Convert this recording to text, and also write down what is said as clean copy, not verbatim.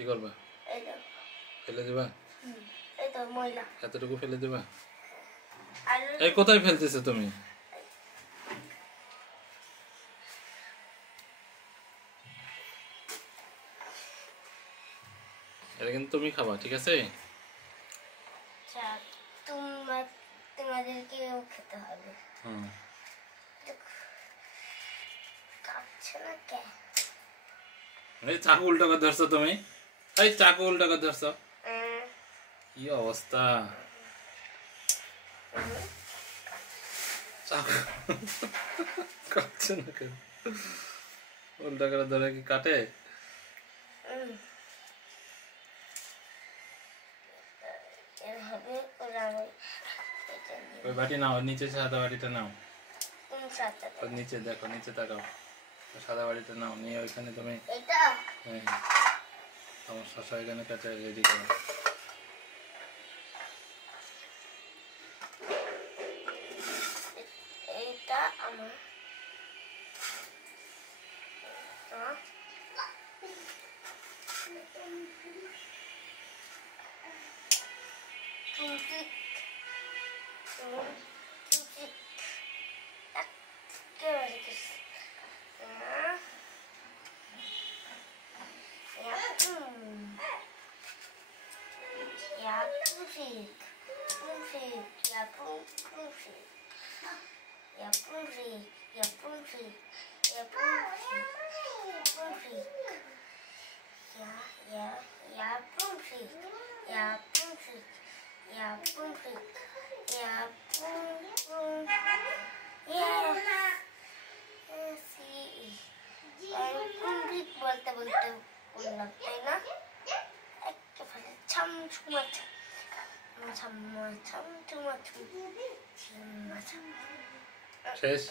কি করবা? ফেলে দিবা? এতটুকু ফেলে দিবা? এই কোথায় ফেলতেছো তুমি? এটা কিন্তু তুমি খাবা, ঠিক আছে? তোমাদেরকেও খেতে হবে। এই চাকু উল্টো করে ধরছো তুমি, এই চাকু উল্টো করে ধরছো, কি অবস্থা! চাকু কাটছে না কেন? উল্টা করে ধরে কি কাটে? ওই বাটি নাও, নিচে সাদা বাটিটা নাও, নিচে দেখো, নিচে তাকাও, সাদা বাটিটা নাও, নিয়ে ওইখানে তুমি হ্যাঁ আমার শশা এখানে কাটে রেডি করো। এটা আমার বলতে বলতে বললাম, তাই না? একেবারে শেষ।